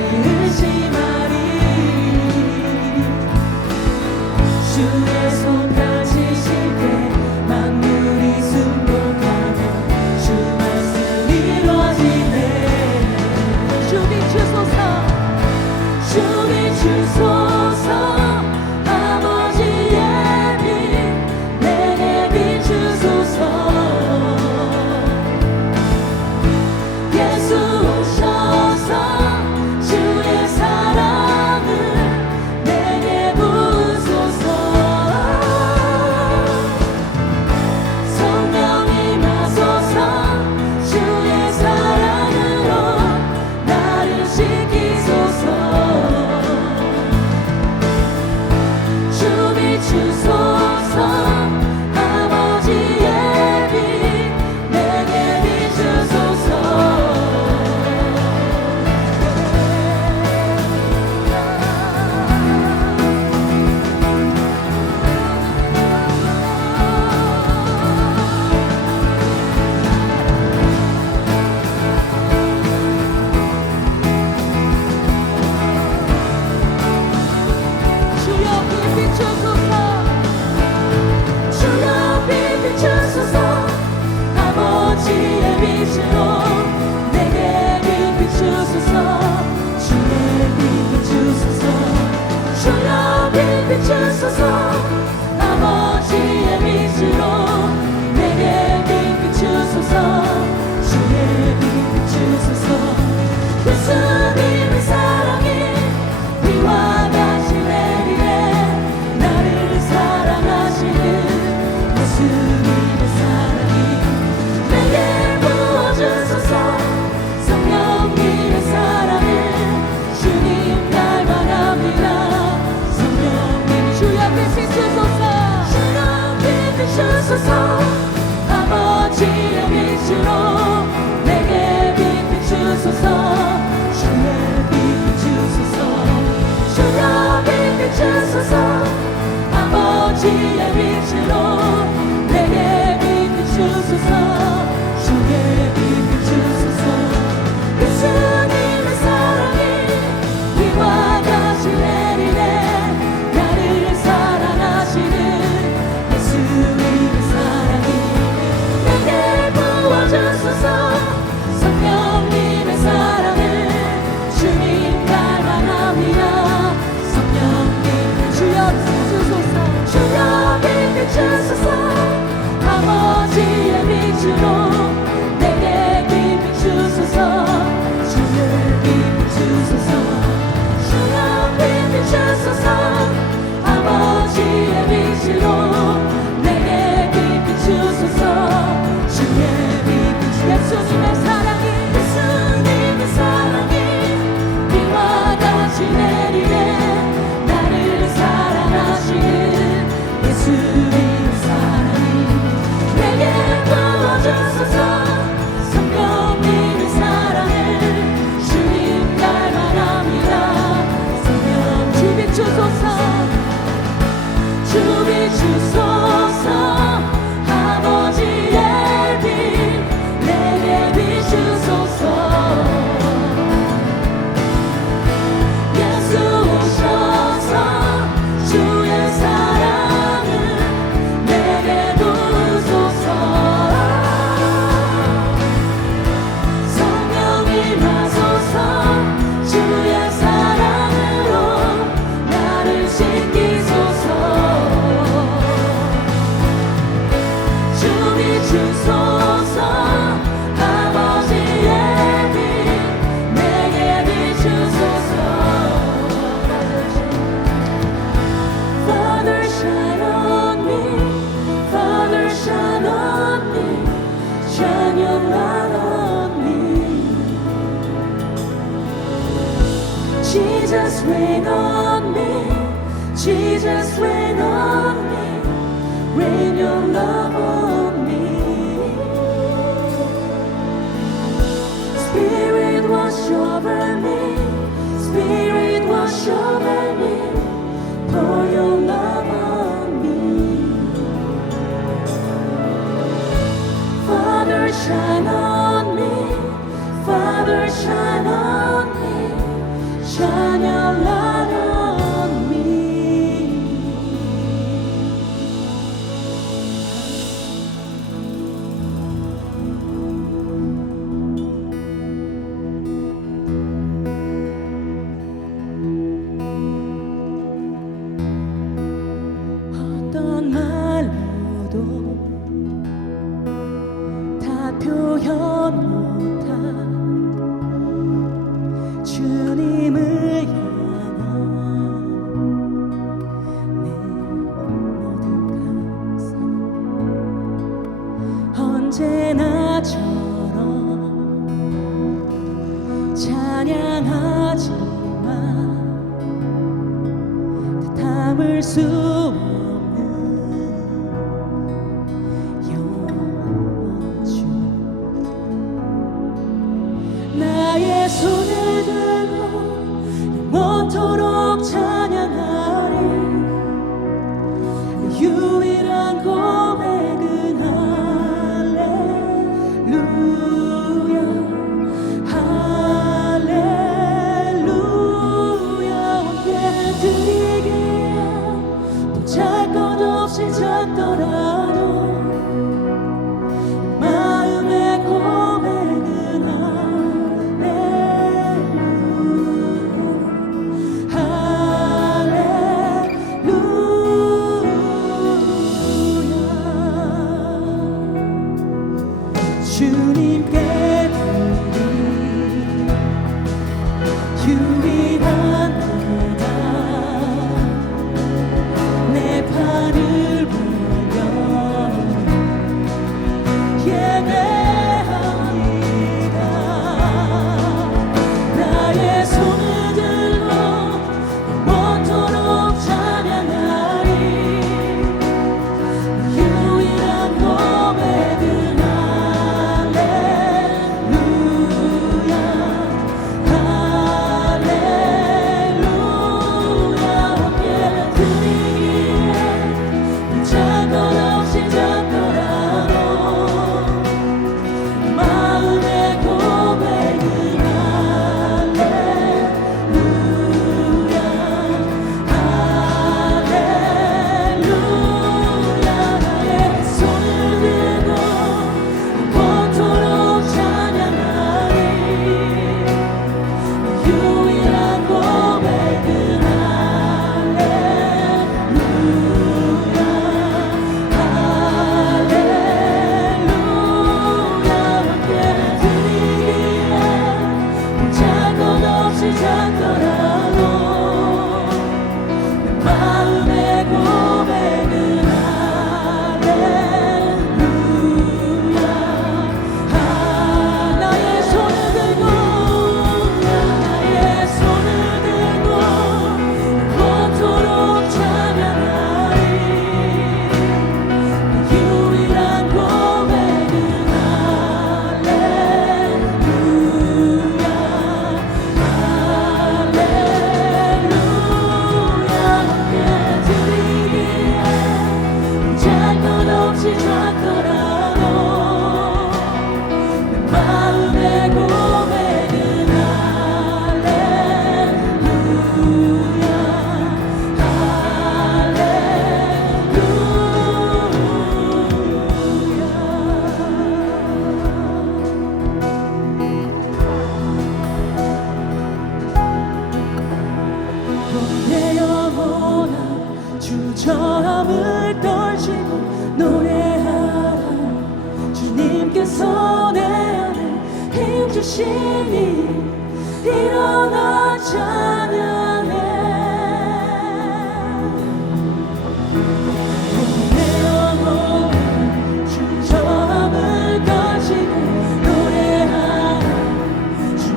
그릇이 말이 Jesus rain on me. Jesus rain on me. Rain your love on me. Spirit wash over me. Spirit wash over me. Pour your shine on me. Father, shine on me. Shine your light. to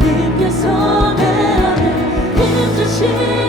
주님 손에 힘 주신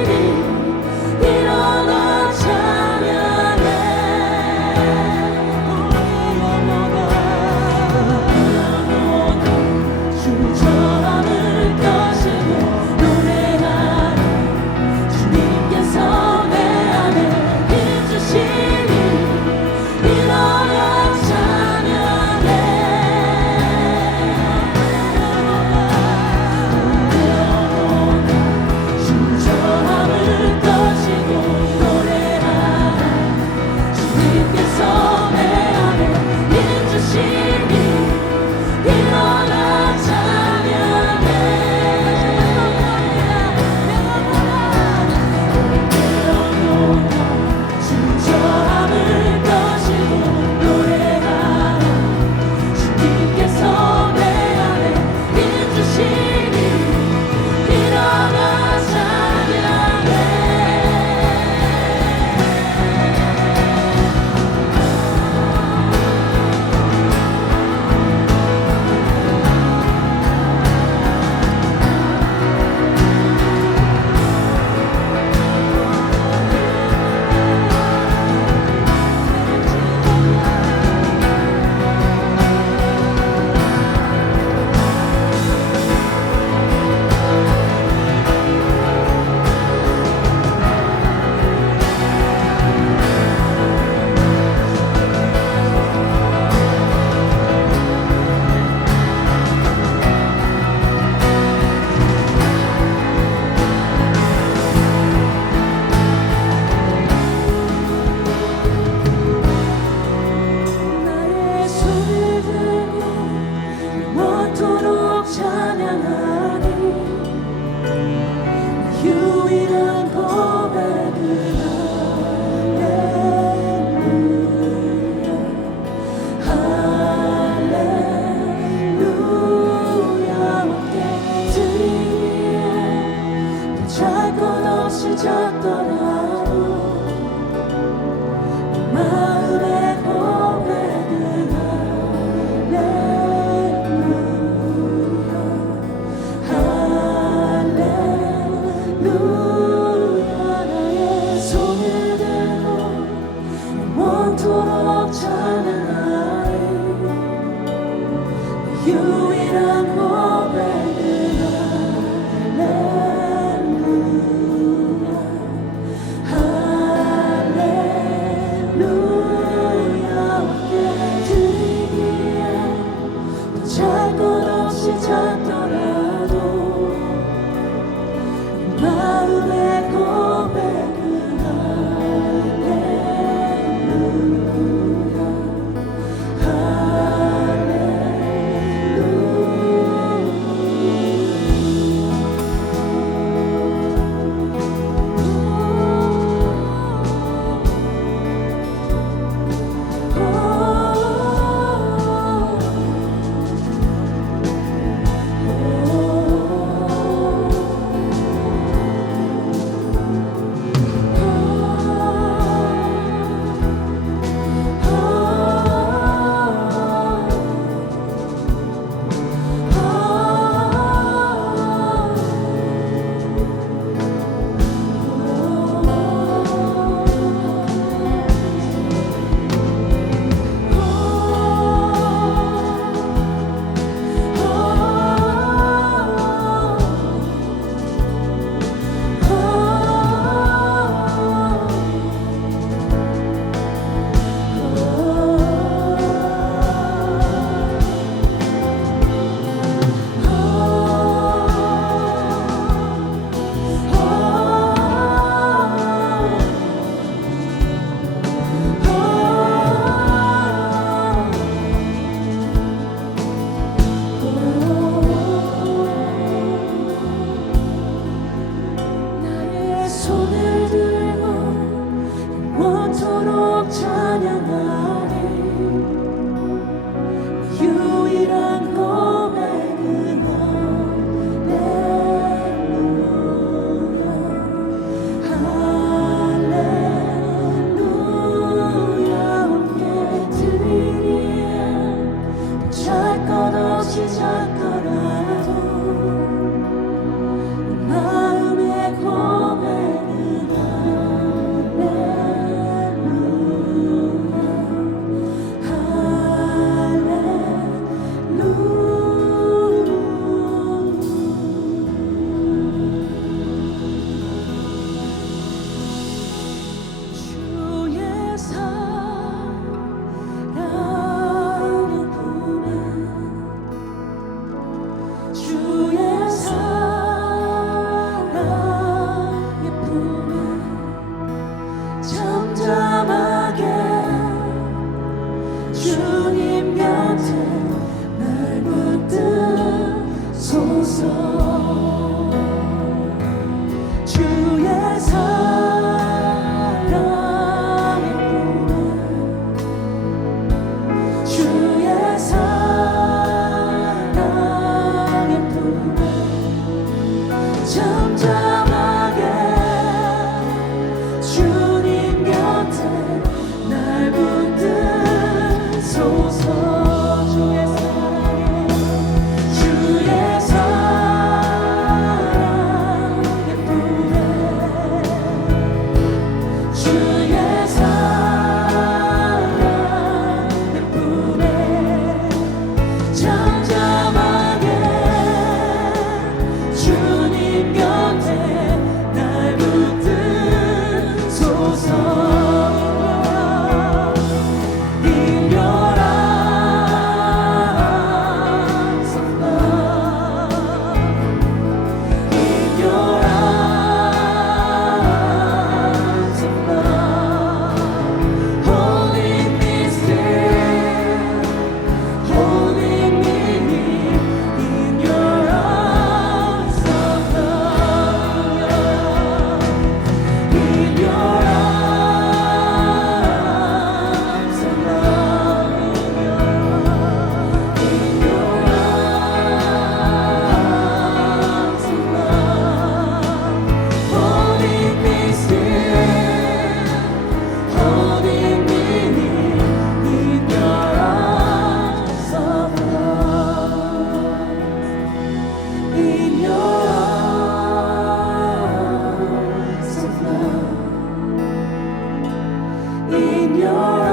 your